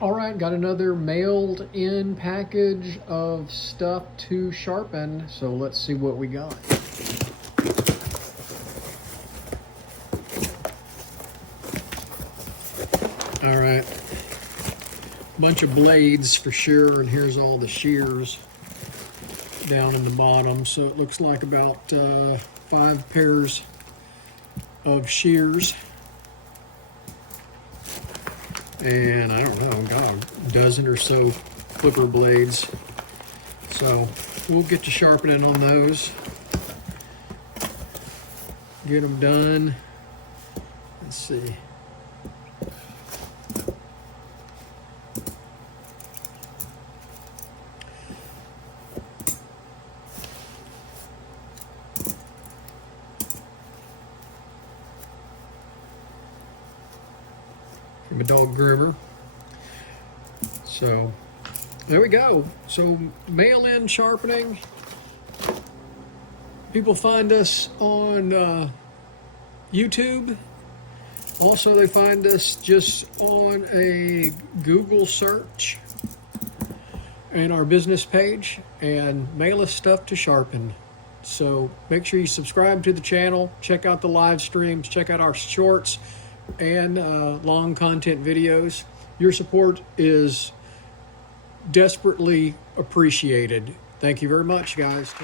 All right, got another mailed in package of stuff to sharpen. So let's see what we got. All right, bunch of blades for sure, and here's all the shears down in the bottom. So it looks like about 5 pairs of shears. And I don't know, God, a dozen or so clipper blades. So we'll get to sharpening on those. Get them done. Let's see. From a dog groomer. So there we go. So mail-in sharpening. People find us on YouTube. Also, they find us just on a Google search and our business page, and mail us stuff to sharpen. So make sure you subscribe to the channel, check out the live streams, check out our shorts and long content videos. Your support is desperately appreciated. Thank you very much, guys.